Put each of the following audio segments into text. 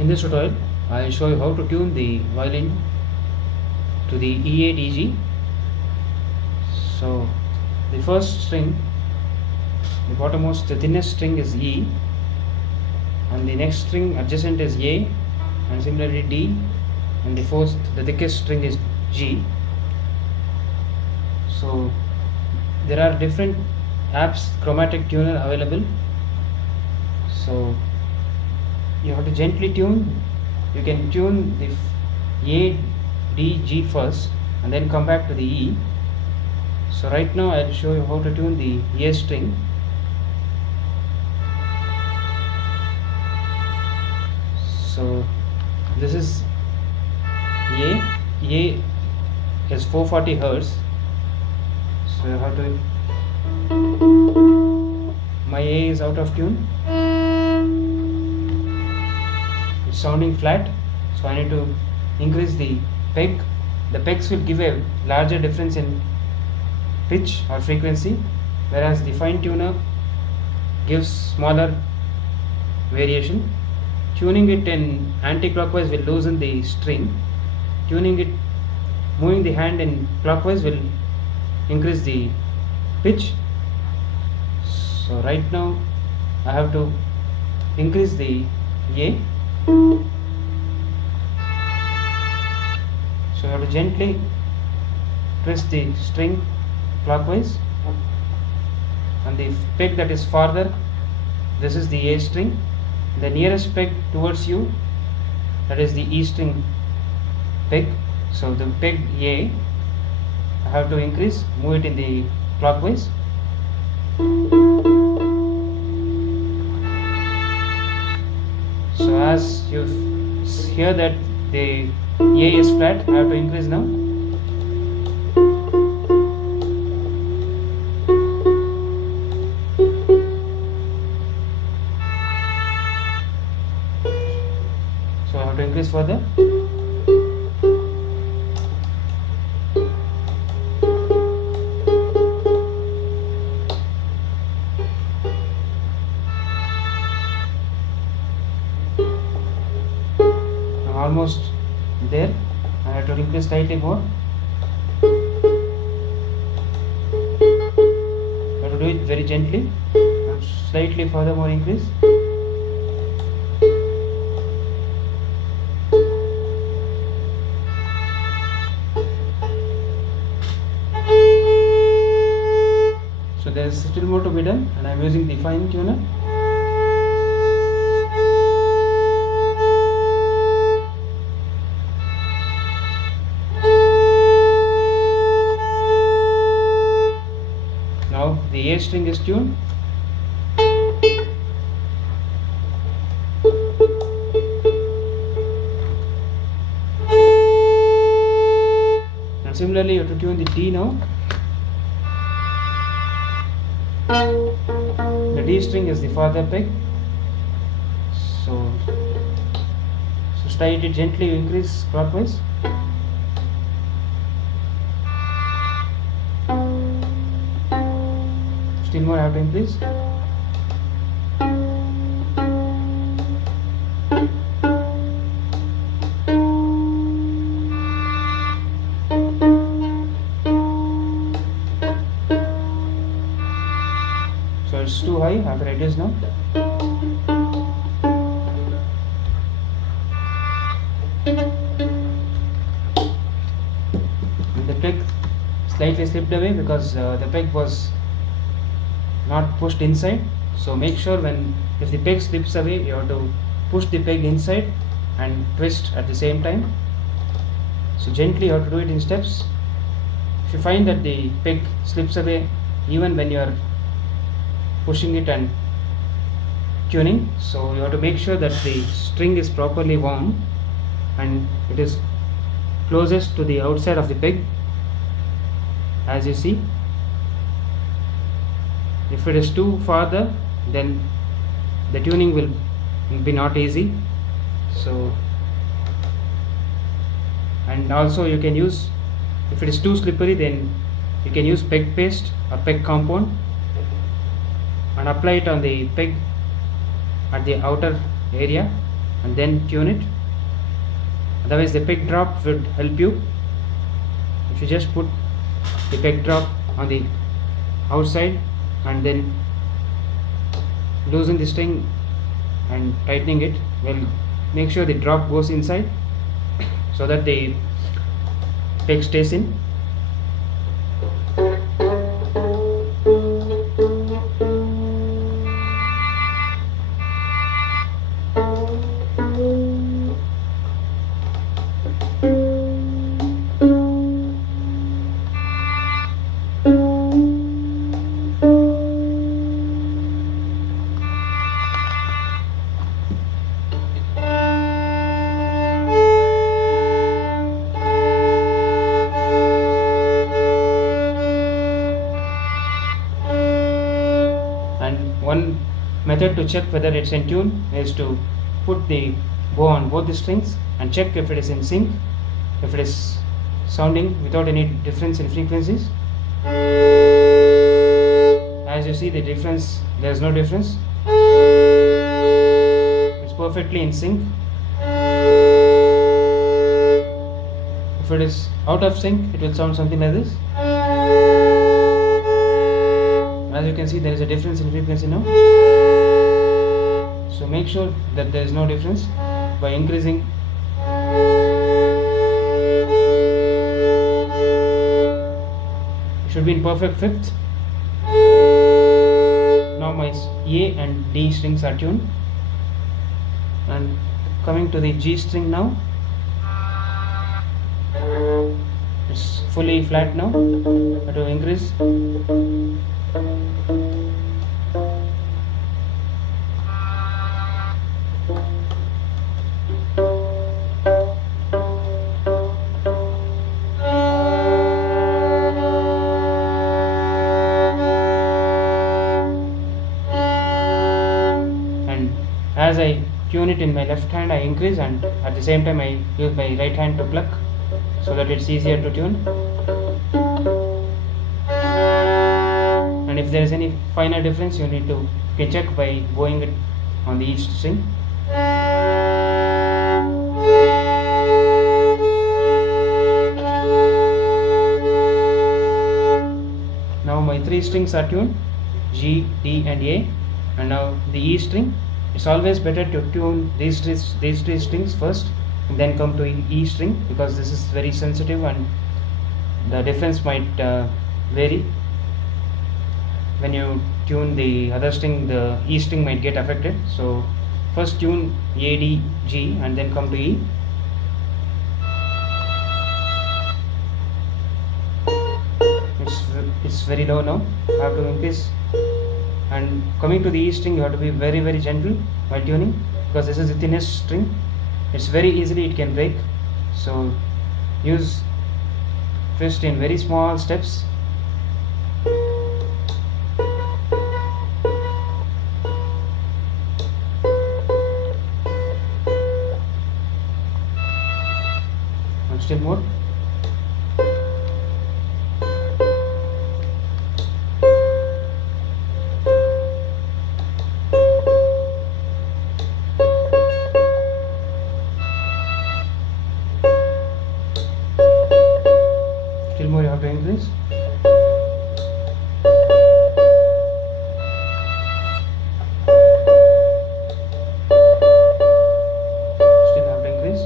In this tutorial, I will show you how to tune the violin to the EADG. So, the first string, the bottommost, the thinnest string is E, and the next string adjacent is A, and similarly D, and the thickest string is G. So, there are different apps, chromatic tuner available. So, you have to gently tune. You can tune the A, D, G first and then come back to the E. So right now I will show you how to tune the A string. So this is A. A is 440 Hertz. So you have to, my A is out of tune. It's sounding flat, so I need to increase the peg. The pegs will give a larger difference in pitch or frequency, whereas the fine tuner gives smaller variation. Tuning it in anti-clockwise will loosen the string. Tuning it, moving the hand in clockwise will increase the pitch. So right now I have to increase the A. So you have to gently twist the string clockwise, and the peg that is farther, this is the A string. The nearest peg towards you, that is the E string peg. So the peg A, I have to increase, move it in the clockwise. So as you hear that the A is flat, I have to increase now. So I have to increase further. I'm almost there. I have to increase slightly more. I have to do it very gently. And slightly further more increase. So there is still more to be done, and I am using the fine tuner. Now the A string is tuned. And similarly you have to tune the D now. The D string is the farther peg. So slide it gently, increase clockwise. Still more I have to increase. So it's too high, I have to reduce now. The peg slightly slipped away because the peg was not pushed inside. So make sure if the peg slips away, you have to push the peg inside and twist at the same time. So gently you have to do it in steps. If you find that the peg slips away even when you are pushing it and tuning, so you have to make sure that the string is properly wound and it is closest to the outside of the peg, as you see. If it is too farther, then the tuning will be not easy. So, and also you can use, if it is too slippery, then you can use peg paste or peg compound and apply it on the peg at the outer area. and then tune it. Otherwise the peg drop would help you. If you just put the peg drop on the outside and then loosen the string and tightening it, will make sure the drop goes inside so that the peg stays in. One method to check whether it's in tune is to put the bow on both the strings and check if it is in sync, if it is sounding without any difference in frequencies. As you see the difference, there is no difference. It's perfectly in sync. If it is out of sync, it will sound something like this. As you can see, there is a difference in frequency now. So make sure that there is no difference by increasing. It should be in perfect fifth. Now my A and D strings are tuned, and coming to the G string now. It's fully flat now. I have to increase. As I tune it in my left hand, I increase, and at the same time I use my right hand to pluck so that it's easier to tune. And if there is any finer difference, you can check by bowing it on the each string. Now my three strings are tuned, G, D and A, and now the E string. It's always better to tune these three strings first and then come to E string, because this is very sensitive and the difference might vary. When you tune the other string, the E string might get affected. So first tune A, D, G and then come to E. It's very low now. I have to increase. And coming to the E string, you have to be very gentle while tuning, because this is the thinnest string. It's very easily it can break. So use twist in very small steps. And still more. Still more, you have to increase. Still have to increase.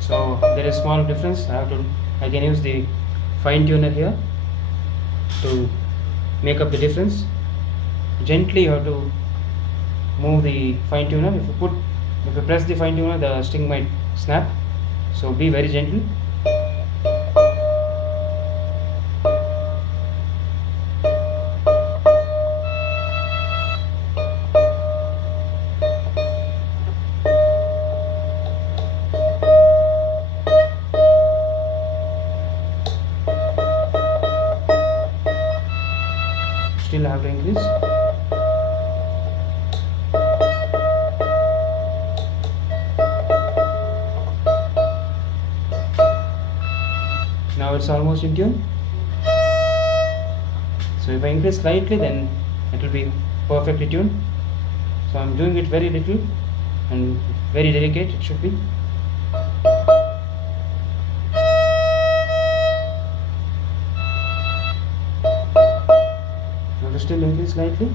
So there is small difference. I can use the fine tuner here to make up the difference. Gently you have to move the fine tuner. If you press the fine tuner, the string might snap. So be very gentle. Still have to increase. Now it's almost in tune. So if I increase slightly, then it will be perfectly tuned. So I'm doing it very little and very delicate it should be. Now to still increase slightly.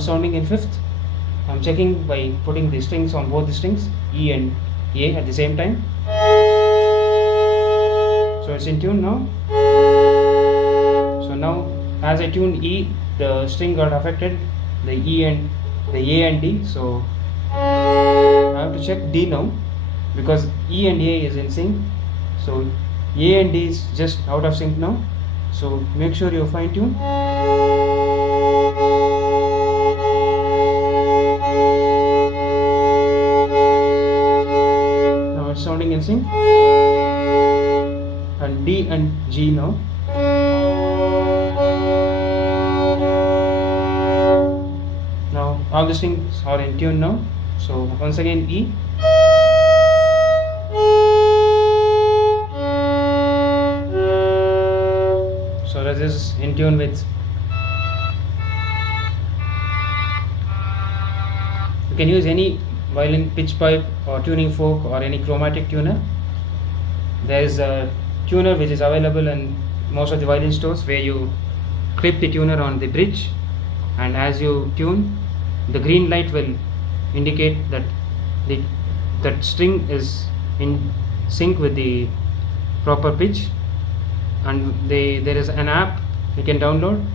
Sounding in fifth. I'm checking by putting the strings on both the strings, E and A at the same time. So it's in tune now. So now as I tune E, the string got affected, the E and the A and D. So I have to check D now because E and A is in sync. So A and D is just out of sync now. So make sure you fine tune. Sounding in sync, and D and G now. Now all the strings are in tune now. So once again E. So that is in tune with. You can use any violin pitch pipe or tuning fork or any chromatic tuner. There is a tuner which is available in most of the violin stores where you clip the tuner on the bridge, and as you tune, the green light will indicate that that string is in sync with the proper pitch. And there is an app you can download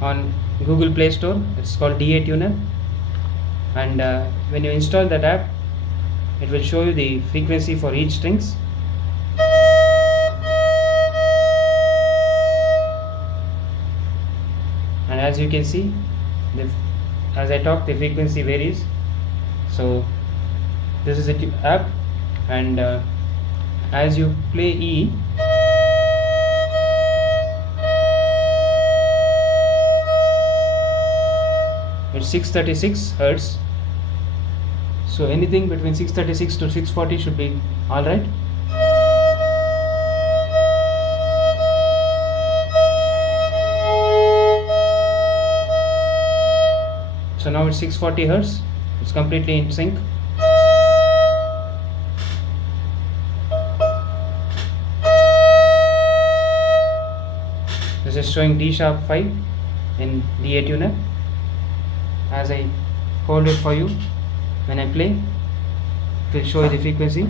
on Google Play Store. It's called DA Tuner. And when you install that app, it will show you the frequency for each strings. And as you can see, as I talk, the frequency varies. So this is the app, and as you play E, it's 636 Hertz. So anything between 636 to 640 should be alright. So now it's 640 Hertz. It's completely in sync. This is showing D sharp 5 in DA tuner. As I hold it for you, when I play, it will show you the frequency.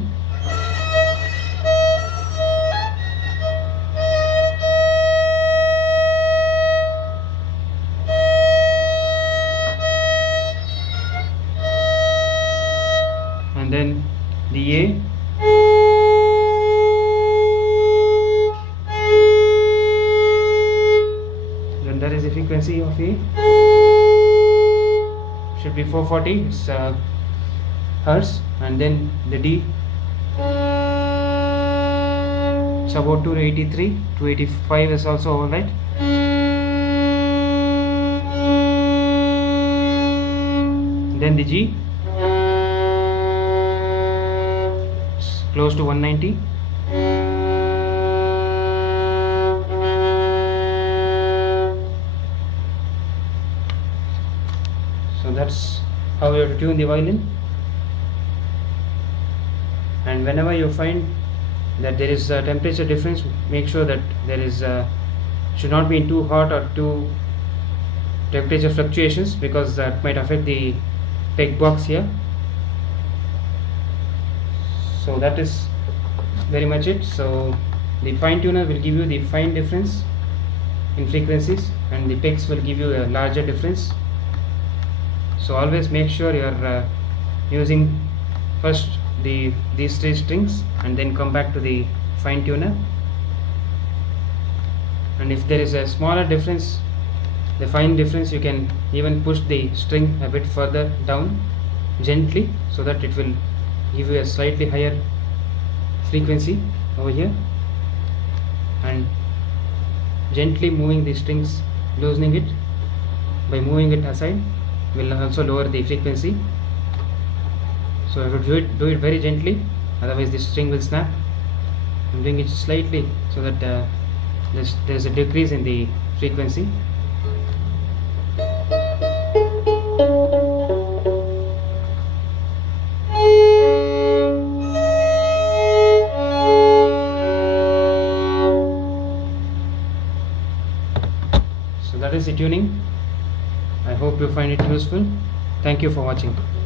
And then the A. Then that is the frequency of A. Should be 440. It's Hertz. And then the D, it's about 283. 285 is also alright. Then the G, it's close to 190. So that's how you have to tune the violin. And whenever you find that there is a temperature difference, make sure that there is should not be too hot or too temperature fluctuations, because that might affect the peg box here. So that is very much it. So the fine tuner will give you the fine difference in frequencies, and the pegs will give you a larger difference. So always make sure you are using first these three strings and then come back to the fine tuner. And if there is a smaller difference the fine difference, you can even push the string a bit further down gently, so that it will give you a slightly higher frequency over here, and gently moving the strings, loosening it by moving it aside will also lower the frequency. So I have to do it very gently, otherwise the string will snap. I'm doing it slightly so that there's a decrease in the frequency. So that is the tuning. I hope you find it useful. Thank you for watching.